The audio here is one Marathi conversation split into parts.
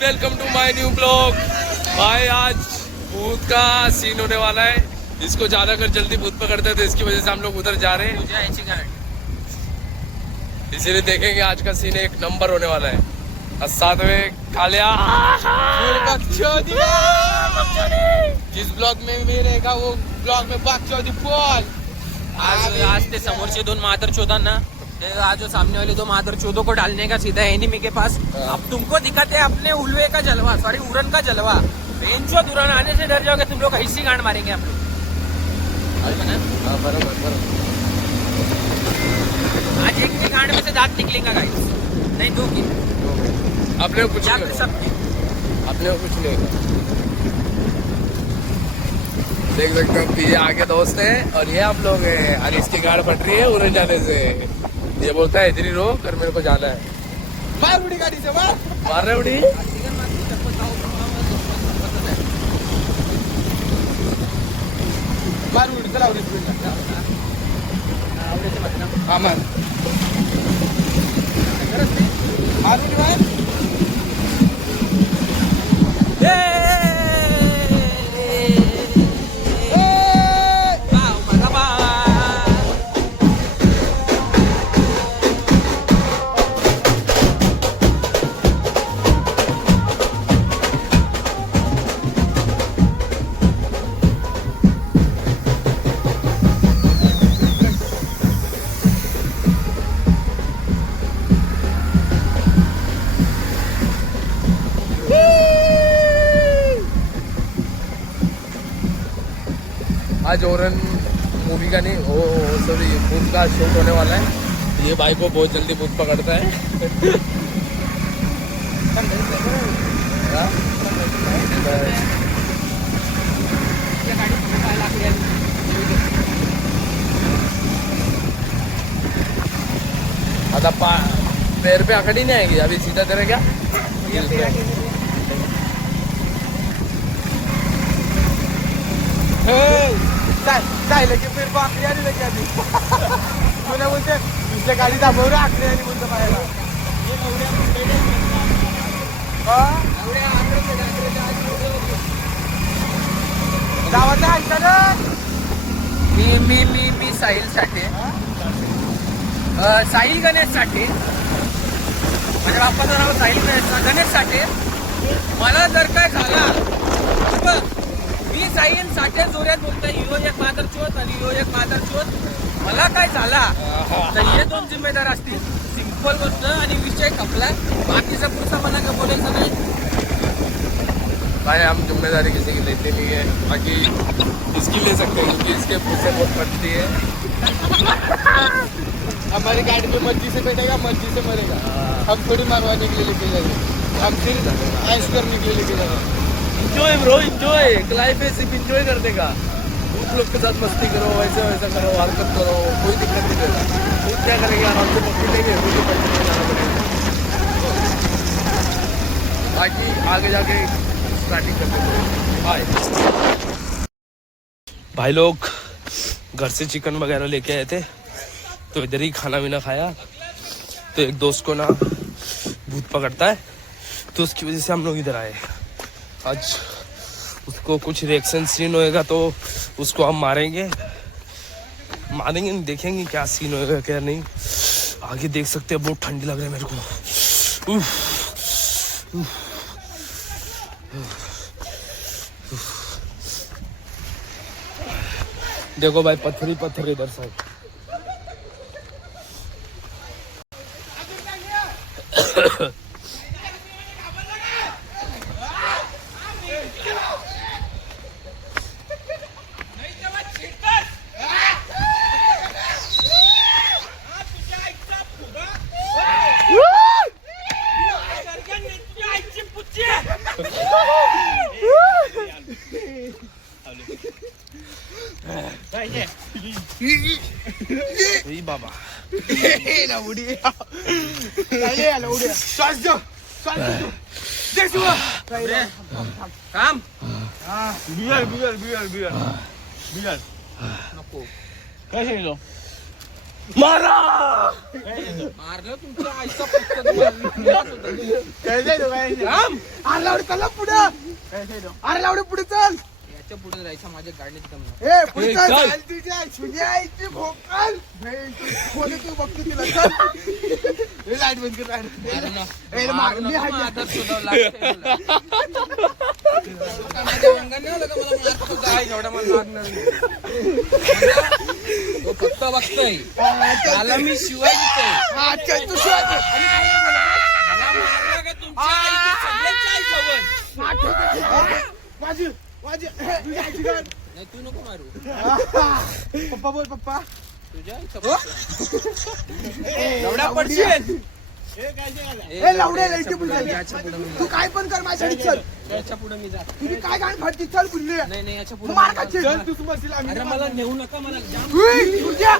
Welcome to my new blog. भाई आज भूत का सीन होने वाला है। इसको ज्यादा कर जल्दी भूत पकड़ते हैं तो इसकी वजह से हम लोग उधर जा रहे हैं, इसीलिए देखेंगे आज का सीन एक नंबर होने वाला है। और साथ में कालिया जिस ब्लॉग में मिळेगा वो ब्लॉग में बकचोदी बोल। आज ते समोरचे दोन मादर चोदांना आज जो सामने वाले दो मादर चोदों को डालने का सीधा एनिमी के पास। अब तुमको दिखाते हैं अपने उल्वे का जलवा, सॉरी उड़न का जलवा। रेंचो दुरान आने से डर जाओगे तुम लोग, ऐसी गांड मारेंगे हम लोग। आज एक की गांड में से दांत निकलेगा गाइस, नहीं दो की। अपने कुछ नहीं, सबकी अपने कुछ नहीं। देख सकते हो कि ये आगे दोस्त है और ये हम लोग हैं। और इसकी गाड़ फट रही है उड़न जाने से। ये बोलता है इधर ही रोक कर, मेरे को जाना है। मार उड़ी गाड़ी से मार। मार रहे उड़ी। मार उड़ी चला उड़ी हाँ मार मार उड़ी मार। आज ओरन मूवी का नहीं, वो सॉरी भूत का शूट होने वाला है। ये भाई को बहुत जल्दी भूत पकड़ता है। आता पैर पे आकड़ी नहीं आएगी अभी, सीधा तेरा क्या लेके फिर को आखरी आली लेके आली तुला बोलते दुसऱ्या गाडी दाबवलं आखरी आली बोलतो पाहायला। गावात ऐकलं मी साहिल साठे, साहिल गणेश साठे, माझ्या बाप्पाचं नाव साहिल गणेश साठे। मला जर काय झाला, मी साहिल साठे जोऱ्यात बोलतोय, हिरो एक मादर चोत आणि हिरो एक मादर चोत। मला काय झाला तर हे दोन जिम्मेदार असतील, सिंपल गोष्ट। आणि विषय खपला, बाकीचा पुढचा मला काय बोलायचं नाही। भाई हम जिम्मेदारी किसी की लेते नहीं है, बाकी इसकी ले सकते हैं क्योंकि इसके पुलिस बहुत पड़ती है। हमारी गाड़ी में मर्जी से बैठेगा मर्जी से मरेगा। हम थोड़ी मारवाने के लिए लेके जाएंगे, हम सिर्फ ऐश करने के लिए लेके जाएंगे। इंजॉय ब्रो इंजॉय, लाइफ है सिर्फ इंजॉय करने का। भूत लोग के साथ मस्ती करो, वैसे वैसा करो, हरकत करो, कोई दिक्कत नहीं देगा। भूत क्या करेंगे, आराम से पकड़ लेंगे, मुझे पकड़ने जाना पड़ेगा। बाकी आगे जाके स्टार्टिंग करते हैं। बाय भाई लोग, घर से चिकन वगैरह लेके आए थे तो इधर ही खाना वाना खाया। तो एक दोस्त को ना भूत पकड़ता है तो उसकी वजह से हम लोग इधर आए। आज उसको कुछ रिएक्शन सीन होएगा तो उसको हम मारेंगे नहीं, देखेंगे क्या सीन होएगा क्या नहीं। आगे देख सकते हैं बहुत ठंडी लग रही है मेरे को। उफ, उफ, उफ। देखो भाई पत्थर पत्थर इधर साइड। बाबा काम बियर नको काय सांगितलं मारा मारलं तुमच्या आईचा फक्त तुम्हाला. काय जायचं काय राम अरे लावडे चल पुढे अरे लावडे पुढे चल याच्या पुढे जायचं माझ्या गाडीत दम नाही. ए पुढे ए, चल चल. चल तुझ्या तुझ्या आईची भोकाल नाही तू कोणी तू बघतो तिला चल ए लाईट बंद कर मारू नका. ए, मारू मारू नका, नका. माझं सुद्धा लागतंय तुला. आता माझ्या अंगाने आलं का मला मारतो तुझा आई जेवढा मला लागणार नाही. तो फक्त बघतोय त्याला मी शिवाय देतोय. हा चल तू शिवाय दे. मला मारलं का तुमच्या आईची सगळ्यांची आई सवय. हा, ठीक आहे, ठीक आहे. माझी माझी तुझ्या आईची गाड. नाही तू नको मारू. पप्पा बोल पप्पा तुझ्या आईचा एवढा पडशील. ए लावडे लाईटी याच्या पुढे मी तू काय पण कर माझ्यासाठी चल याच्या पुढे मी जात तुझी काय गाण फाटती चल बुल्ले नाही नाही याच्या पुढे मार का चल तू बसशील आम्ही अरे मला नेऊ नका मला जाम तुझ्या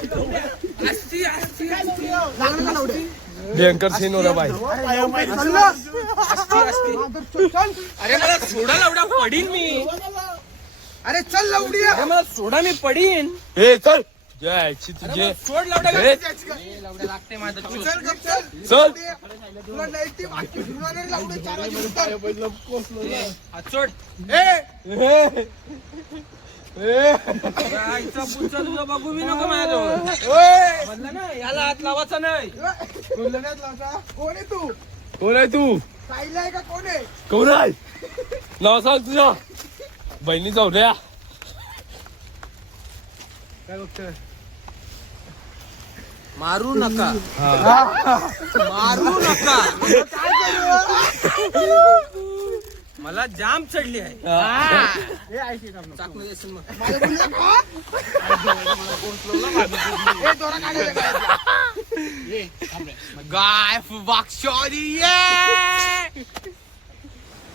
असती असती लागलं का लावडे भयंकर सीन हो रहा भाई चल ना असती चल अरे मला सोडा लावडा पडीन मी. अरे चल लावडी अरे मला सोडा मी पडीन. ए चल जायची अरे तुझे मला सोड लावडा ए, लावडा लागते माझं चूल. चल गप चल चल तुला लाईटी बाकी फिरवणार लावडे 4 वाजे हात सोड. ए आईचा पुढचा तुझा बघू मी नको माझ्याजवळ. ओय म्हणलं ना याला हात लावायचा नाही. बोलण्यात लावता कोण आहे तू कोण आहे तू साईला आहे का कोण आहे कोण आहे नाव सांग तुझ्या बहिणीचा उद्या काय बघतोय मारू नका मारू नका. मला जाम चढली आहे. हे ऐशी काम चाकू देशील मग. माझं बोललं का ए दोरा काढायला गाय वाक्षरी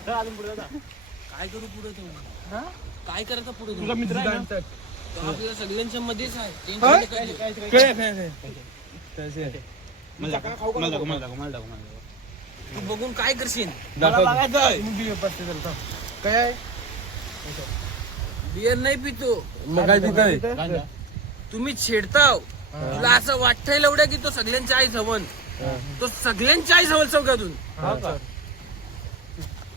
काय करू पुढे तू काय करायचं पुढे तुझा मित्र आपल्याला सगळ्यांच्या मध्येच आहे. टेन्शन नका. तू बघून काय करशील. काय बियर नाही पितो मग काय पिताय तुम्ही छेडताव. तुला असं वाटतंय एवढ्या की तो सगळ्यांची आई सवन तो सगळ्यांची आई सवन चौकातून.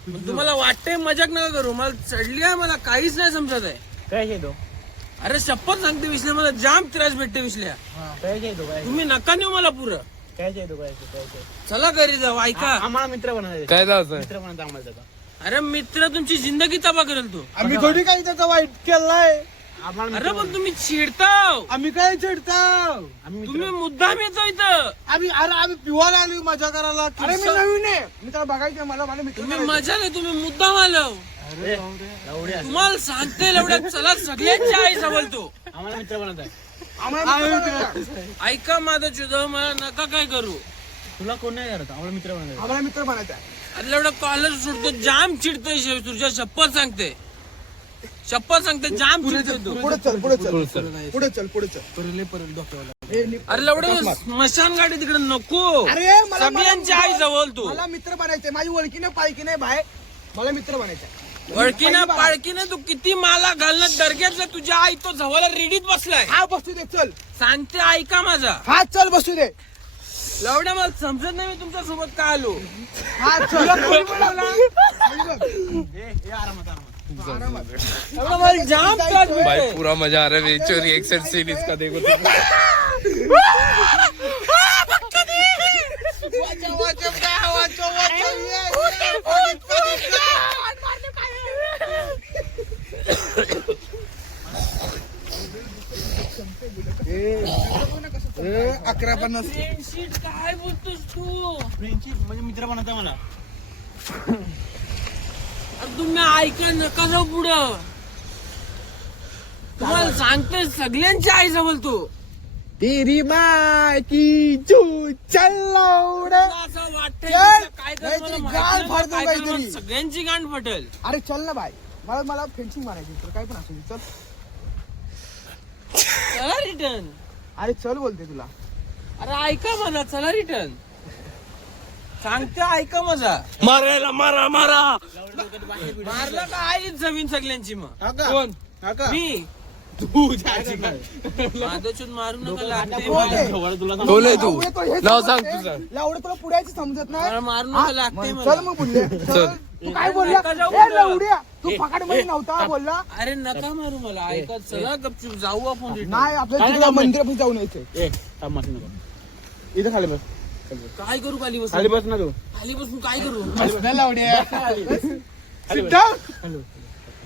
पण तुम्हाला वाटतंय मजाक नका करू. मला चढली आहे मला काहीच नाही समजत आहे. काय तो अरे शपथ सांगते विसल्या मला जाम त्रास भेटते विसल्या. काय तुम्ही नका नेऊ मला पुरं. काय चला घरी जाऊ ऐका. आम्हाला मित्र बनायचं काय जायचं मित्र बनायचं आम्हाला अरे मित्र तुमची जिंदगी तबा करेल तो. आम्ही थोडी काही त्याचा वाईट केलाय अरे पण तुम्ही चिडताव. आम्ही काय चिडताव तुम्ही मुद्दाम येतो इथं. आम्ही पिवायला आलो मजा करायला अरे मी नवीन आहे मी त्याला बघायचं मला माझा मित्र तुम्ही मजा नाही तुम्ही मुद्दाम आलो. तुम्हाला सांगते एवढ्या चला सगळ्यांची आई सवलतो. आम्हाला मित्र बनायचं ऐका माझं चुदा मला नका काय करू. तुला कोण नाही करत आम्हाला मित्र बनायचं आम्हाला मित्र बनायचं अरे एवढं कॉलेज सुटतो जाम चिडतोय तुझ्या शपथ सांगते जाम चिडतोय तू. पुढे चल पुढे चल अरे एवढं स्मशान गाडी तिकडे नको. अरे सगळ्यांची आई जवळ तू. मला मित्र बनायचंय माझी ओळखी नाही पाळखी नाही बाय मला मित्र बनायचंय वळकीनं पाळकीनं तू किती माला घालणं दर्ग्यातलं तुझ्या आई तो जवळ रेडीत बसलाय. हा बसू दे चल सांगते ऐका माझा. हा चल बसू दे एवढ्या मला समजत नाही मी तुमच्या सोबत का आलो. हा चल एवढं मला जाम त्रास भाई भेटतोय. पूरा मजा आ रहा है चोरी एक सेट सीन इसका देखो अकरा पन्नास फ्रेंडशिप काय बोलतोस तू. म्हणजे मित्र बनायचं मला अरे तुम्ही ऐका नका जाऊ पुढं. तुम्हाला सांगते सगळ्यांची आई जवळ तू. तेरी माय की चू चल तुला असं वाटतंय चल. की काय नाही करू मला तरी माहिती गाल नाही फाडतो काय करू, काहीतरी. मला सगळ्यांची गांड फटेल. अरे चल ना बाय मला फेन्सिंग मारायची तर काय पण असेल चल चला रिटर्न. अरे चल बोलते तुला अरे ऐका मला चला रिटर्न. सांगते ऐका माझा. मारायला मारा मारलं का आईच जमीन सगळ्यांची मग. कोण मी तू जायची काय? माधवचूत मारू नका लागते तो नाही तू नाव सांग तुझं. लावडे तुला पुढ्याची समजत नाही. मला मारू नका लागते चल मग बोलले. चल. तू काय बोलला? नका जाऊ ए, पुढं. लावड्या, तू पकड मध्ये नव्हता बोलला. अरे नका मारू मला ऐकत चला गपचूप जाऊ आपण तिथे. नाही आपल्या मंदिरापासून जाऊन यायचं. इथं खाली बस. काय करू खाली बसून खाली बस ना तू. खाली बसून काय करू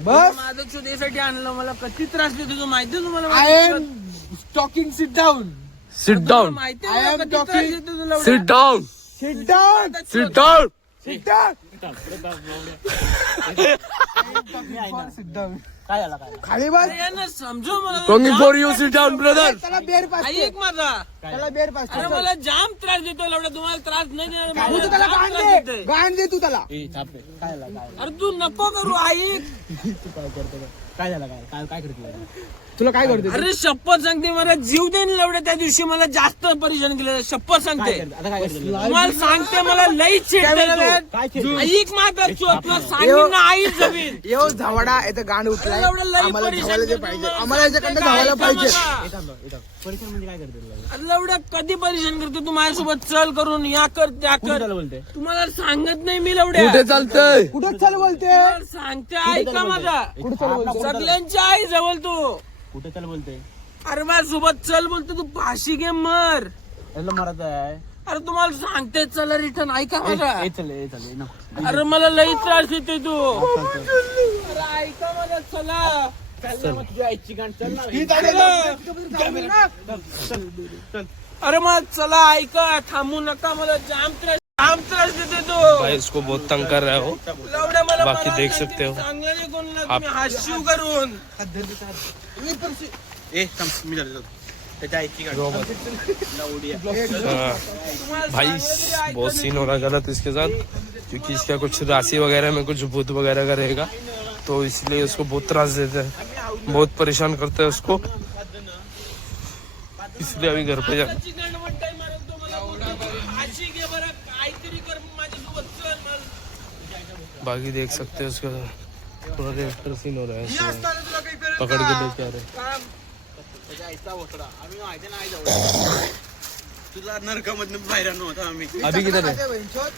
बस. माधवचूत यासाठी आणलं मला किती त्रास देतो तो माहिती आहे तुम्हाला आय एम माधवचूत? Talking sit down. Sit down माहिती I आहे am मला किती त्रास talking- देतो तुला एवढा? Seat down sit down. Sit down sit down. Sit down. खाली बस. अरे यांना समजव मला coming for you sit down brother. त्याला बेर पास. ऐक माझा त्याला बेर पास. अरे मला जाम त्रास देतो एवढा तुम्हाला त्रास नाही देणार तू मला. त्याला जाम गाण त्रास दे. देतोय. गाण दे तू त्याला. अरे तू नको करू ऐक तुला काय करतो? अरे शपथ सांगते मला जीव देईन एवढ्या त्या दिवशी मला जास्त परेशान केलं शपथ सांगते तुम्हाला सांगते मला लई चिडते ऐक माझा तुला सांगेन ना आई जमीन येऊ झावडा इथं गाण उठलाय. एवढं लई आम्हाला परेशान धावायला जे करतो पाहिजे. मला. आम्हाला याच्याकडनं धावायला पाहिजे. अरे एवढं कधी परेशान करतो तू माझ्यासोबत चल करून या कर त्या कर तुम्हाला सांगत नाही मी एवढ्या कुठे चालतंय? कुठं चल बोलते? सांगते ऐका माझा कुठं चल बोलते? सगळ्यांची आई जवळ तू कुठे चल बोलते अरे माझ्यासोबत चल बोलतो तू फाशी घे मर याला मरात आहे अरे तुम्हाला सांगते चला रिटर्न ऐका माझा चल नको अरे मला लई त्रास देते तू अरे ऐका मला चला तुझ्या आईची गाण चल ना ही ताडी जाऊ ना. अरे मग चला ऐका थांबू नका मला जाम त्रास देते तू भाई इसको बहुत तंग कर रहे हो. लवड्या मला बाकी मला देख नाही, सकते हो. चांगलं नाही कोणाला तुम्ही हास्यू करून ए थांब मी जातो त्याच्या आईची गाण लावडी तुम्हाला भाई सांगितलं तरी ऐकत बहुत नाही. सीन हो रहा है गलत इसके साथ क्योंकि इसका कुछ राशि वगैरह में कुछ भूत वगैरह का रहेगा तो इसलिए उसको बहुत त्रास देते हैं बहुत परेशान करते हैं उसको इसलिए अभी घर पे जा त्याची गणवट time मारेल तो मला बोलतो, तू फाशी घे बरं काहीतरी कर माझ्यासोबत चल मला. बाकी देख सकते हैं उसका थोड़ा रेक्टर सीन हो रहा है ही इसमें। असताना तुला काही कळत पकड़ का? के लेके आ रहे काम. त्याच्या आईचा वसडा आम्ही माहिती नाही जाऊ तुला नरकामधनं बाहेर आणू होता आम्ही अभी किधर है? काय बहिणचोद?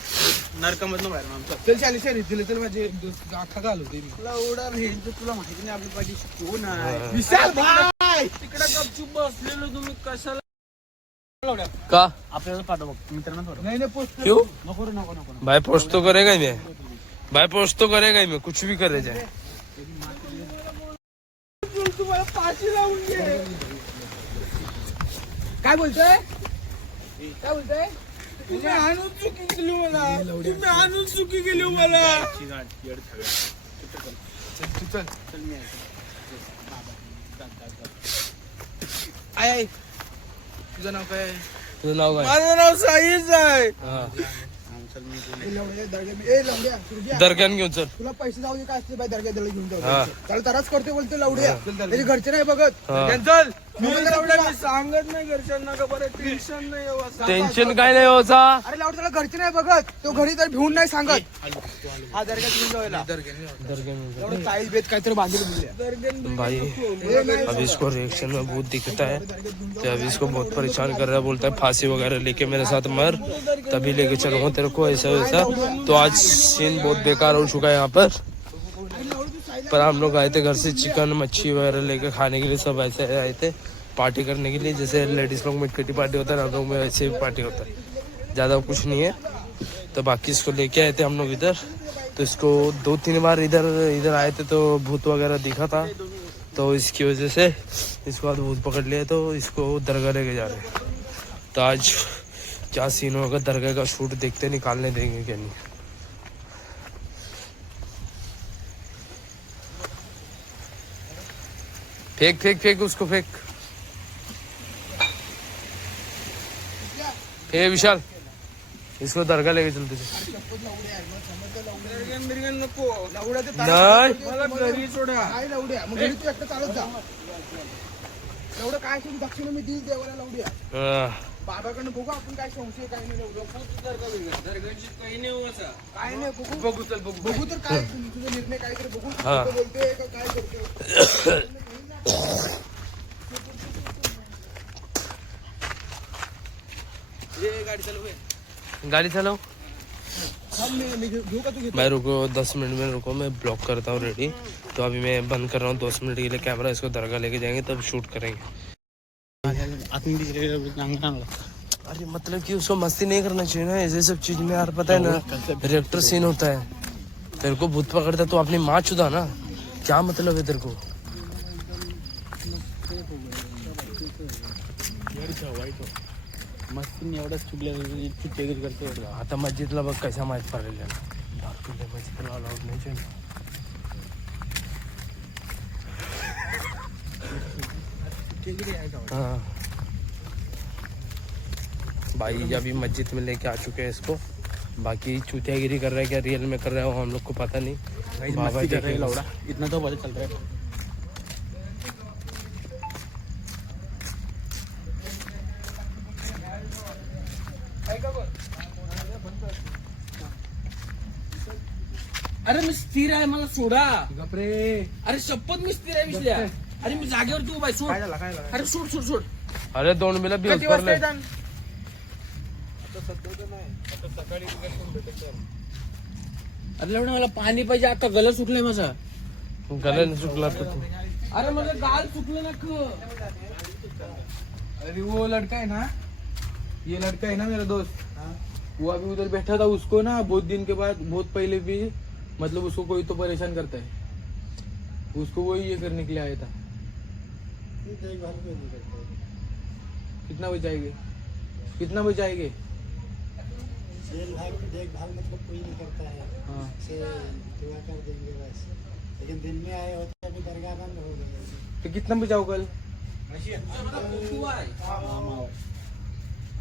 नरकामधनं बाहेर आणू आमचं चल चालीस आहे रे. तिला चल माझे एक दोस्त अख्खा घालवते मी. तुला एवढा रेंज तुला माहिती नाही आपली पाहिजे कोण आहे विशाल भाई. तिकडे गपचूप बसलेलो तुम्ही कशाला का आपल्याला पाठव मित्रांना पाठव नाही नाही पोस्ट क्यों नको रे नको भाई पोस्ट तो करेगा ही मैं भाई पोस्ट तो करेगा ही मैं कुछ भी करे जाए तुम्हाला फाशी लावून घे. काय बोलतोय? काय बोलतोय? तुम्ही आणून चुकी केली मला तुम्ही आणून चुकी केली मला आईची गाण येड झालं. चल तू चल. चल मी ऐकतो. I I. तुझं नाव काय? तुझं नाव काय माझं नाव साईज आहे हा. चल मी ए लवड्या दर्ग्या. ए लवड्या सुरग्या. दर्ग्यान घेऊन चल तुला पैसे जाऊ दे काय असते बाय दर्ग्या दर्गा घेऊन हा. जाऊ त्याला तराच करतोय बोलतो लवड्या त्याचे घरचे नाही बघत. हा. चल मी एवढं मी सांगत नाही घरच्यांना का बरं टेन्शन नाही येऊ असं. टेन्शन काय नाही होता अरे लावड त्याला घरचे नाही बघत. तो घरी तर भिवून नाही सांगत. हा दर्ग्यात घेऊन जायला. एवढं चाळीस बेत काहीतरी बांधले बोलले. भाई अभी इसको रिएक्शन में बहुत दिखता है तो अभी इसको बहुत परेशान कर रहा है बोलता है फांसी वगैरह लेके मेरे साथ मर तभी लेके चलूंगा तेरे को ऐसा वैसा तो आज सीन बहुत बेकार हो चुका है यहाँ पर हम लोग आए थे घर से चिकन मच्छी वगैरह लेके खाने के लिए सब ऐसे आए थे पार्टी करने के लिए जैसे लेडीज लोग में किटी पार्टी होता है हम लोग में वैसे पार्टी होता है ज़्यादा कुछ नहीं है तो बाकी इसको लेके आए थे हम लोग इधर तो इसको 2-3 बार इधर आए थे तो भूत वगैरह दिखा था तो इसकी वजह से इसको आज भूत पकड़ लिया तो इसको दरगाह लेके जा रहे हैं तो आज क्या सीन होगा दरगाह का शूट देखते निकालने देंगे क्या नहीं फेंक फेंक फेंक उसको फेंक हे विशाल इसको दरगाह लेके चल तुझे बिर्गन नको लवड्या ते नाही. मला घरी सोडा काय लवड्या मग घरी तू एकटा चालत जा. लवडं काय असेल दक्षिण मी देईल देवाला लवड्या. हा. बाबाकडनं बघू आपण काय संशय काय नाही लवडं. दर्गाची काही नाही हो असं. काय नाही बघू. बघू चल बघू बघू तर काय तुझा निर्णय काय तर बघू. हा. बोलतोय का काय करतोय. गाड़ी चलाओ मैं घेऊ का तू घेतो? मैं रुको 10 मिनट में रुको, मैं ब्लॉक करता हूँ रेडी। तो अभी मैं बंद कर रहा हूँ 10 मिनट के लिए कैमरा, इसको दरगाह लेके जाएंगे तब शूट करेंगे। अरे मतलब कि उसको मस्ती नहीं करना चाहिए ना, ऐसे सब चीज में यार पता है ना रिएक्टर सीन होता है। तेरे को भूत पकड़ता है तो अपनी माँ चुदा ना, क्या मतलब है तेरे को? मस्ती एवढंच चुकल्या करते आता मस्जिदला बघ कशा माहीत पडलेल्या मस्जिदला अलाउड नाही चाहिए। हाँ भाई अभी मस्जिद में लेके आ चुके हैं इसको। बाकी चूतियागिरी कर रहा है क्या रियल में कर रहा है वो हम लोग को पता नहीं। बाबा कर रहे के लौड़ा इतना तो पता चल रहा है। अरे मी स्थिर आहे, मला सोडा. अरे शपथ मी स्थिर आहे विसल्या. अरे मी जागेवर तू बाई सोड. अरे सोड सोड सोड. अरे 2 मिनिट भी किती ऊपर वाजता ले येतात? अरे लवडा मला पाणी पाहिजे, आता गला सुटलाय माझा. गले नहीं सुखला तो तू। अरे माझं गाल सुटलं ना क. अरे वो लड़का है ना, ये लड़का है ना मेरा दोस्त, वो अभी उधर बैठा था, उसको ना बहुत दिन के बाद बहुत पहले भी मतलब उसको कोई तो परेशान करता है, उसको वही ये करने के लिए आया था। कितना बचाएंगे, कितना बचाएंगे? देखभाल मतलब कोई नहीं करता है, हाँ से दुआ कर देंगे बस। लेकिन दिन में आए होते अभी दरगाह बंद हो गई। तो कितना बचाओ कल? तू आहे.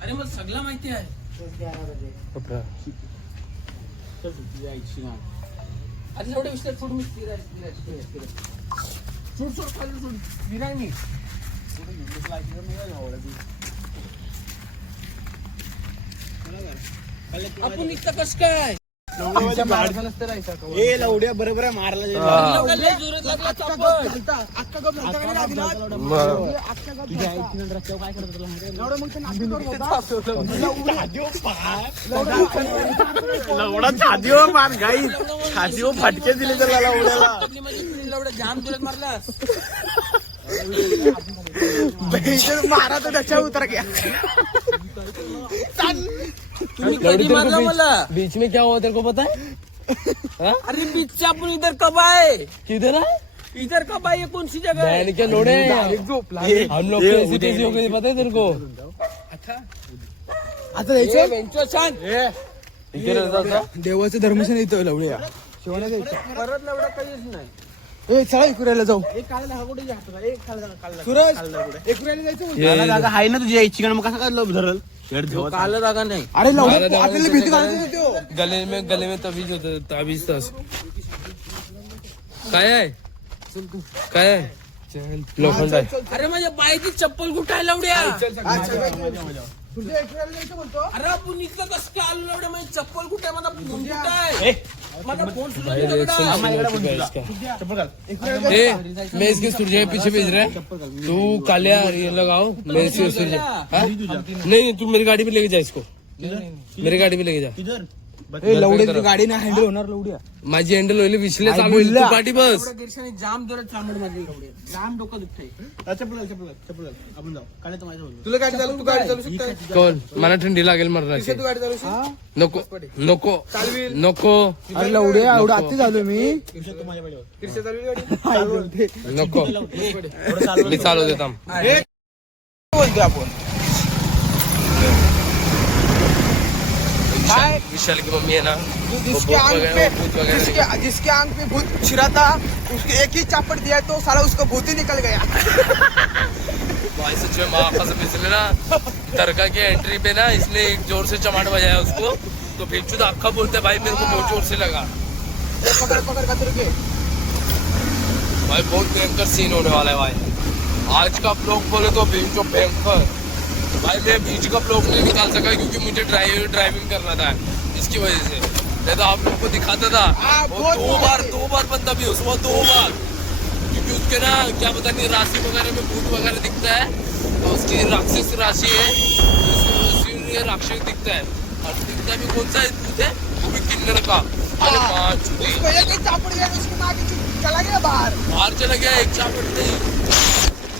अरे मला सगळं माहिती आहे. 10-11 बजे अरे एवढे विषय सोड, मी स्थिर आहे, स्थिर आहे, स्थिर आहे, स्थिर आहे. सोड सोड खाली सोड. स्थिर आहे मी. आपण इथं कसं काय? आमच्या माणसाला नसतं राहायचं का? ए लवड्या बरोबर आहे मारला जाईल. लवडा लय जोरात लागला चापट. अख्खा गप झालता का नाही आदिनाथ? अख्खा गप तुझ्या झालता. आईची रस्त्यावर काय करत तुला माहिती आहे? एवढं मग ते नाटक करत होता. लवडा छातीवर मार गाई, छातीवर फटके दिले त्याला लवड्याला. लवडा जाम जोरात मारलास. मारा तो त्याच्या उतर गया. तुम्ही कधी मारला मला? बीच में क्या हुआ तेरे को पता है? हाँ? अरे बीच से आपण इधर कब आए? किधर है? इधर कब आए? ये कौन सी जगह है? बहन के लोड़े हम लोग कैसी कैसी हो गई पता है तेरे को? आता जायचं बेंचवर शांत. इकडे रहता था देवाचं धर्मशन येतं लवड्या शिवाला जायचं. परत लवडा काहीच नाही. ए चला इकुऱ्याला जाऊ. एक काढला हा कुठे जातो का? एक खाल्ला सूरज इकुऱ्याला जायचं म्हणतो. ये जागा आहे ना तुझ्या आईची मग कसा काय धरल? काल जागा नाही. अरे लवड्या मारा आपल्याला भीती घालत होतो. गले में तवीज होते ताबीज तस काय आहे लोखंड आहे. अरे माझ्या पायाची चप्पल कुठे आहे लवड्या? तुझ्या इकुऱ्याला जायचं म्हणतो. अरे आपण इथं कसं काय आलो लवड्या? माझी चप्पल कुठे आहे? माझा फोन कुठे आहे? माझा फोन सुद्धा भाई तुझ्याकडे रिएक्शन आहे. शुरू हो चुका है इसका। इकुऱ्याला ए, मैं इसके सुरजे के पीछे भेज रहा है तू कालिया ये लगाओ मैं इसके सुरजे हाँ? नहीं तू मेरी गाड़ी पे लेके जा इसको, मेरी गाड़ी पे लेके जा. ए लवड्याची गाडी ना हँडल होणार लवड्या. माझी हँडल होईल विश्ले चालू होईल तू गाडी बस. एवढ्या गिरशाने जाम जोरात चांबड माझी लवड्या. जाम डोकं दुखतंय. चप्पल आपण जाऊ काढे तर माझ्या तुला गाडी चालू, तू गाडी चालू शकता. कोण मला थंडी लागेल मरणाची. तू गाडी चालू शकता. नको नको नको अरे लवड्या एवढं आत्ती झालो मी. तू माझ्या पाठीवर. किरशा चालू गाडी. काय बोलते? नको मी चालू देता बोलतो आपण. विशाल की मम्मी है ना वो जिसके भूत आंख वगैरह पे भूत वगैरह जिसके आंख पे भूत छिरा था, उसके एक ही चापट दिया तो साला उसका भूत ही निकल गया. भाई सच में माँ कसम इसने ना दरगाह की एंट्री पे ना इसने एक जोर से चमाट बजाया उसको तो भिक्षुद आपका बोलते भाई मेरे को बहुत जोर से लगा. पकड़ पकड़ का तुरके. भाई बहुत भयंकर सीन होने वाला है भाई आज का ब्लॉग बोले तो जो भयंकर. भाई मैं बीच का ब्लॉग नहीं निकाल सका क्योंकि मुझे ड्राइविंग करना था इसकी वजह से, नहीं तो आप लोग को दिखाता था. वो दो बार बंदा भी उसमें 2 बार क्योंकि उसके ना क्या पता नहीं राशि वगैरह में भूत वगैरह दिखता है तो उसकी राक्षस राशि है तो ये राक्षस दिखता है और दिखता भी कौन सा है तुझे, वो भी किन्नर का। अरे माँ चुदी, उसको एक ही चापड़ दिया, उसकी माँ की चला गया बाहर। बाहर चला गया एक चापट नहीं,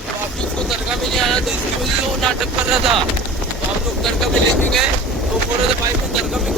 तो अभी उसको दरगाह में नहीं आया तो इसकी वजह से वो नाटक कर रहा था। तो हम लोग दरगाह में लेके गए तो बोल रहे थे भाई मैं दरगाह में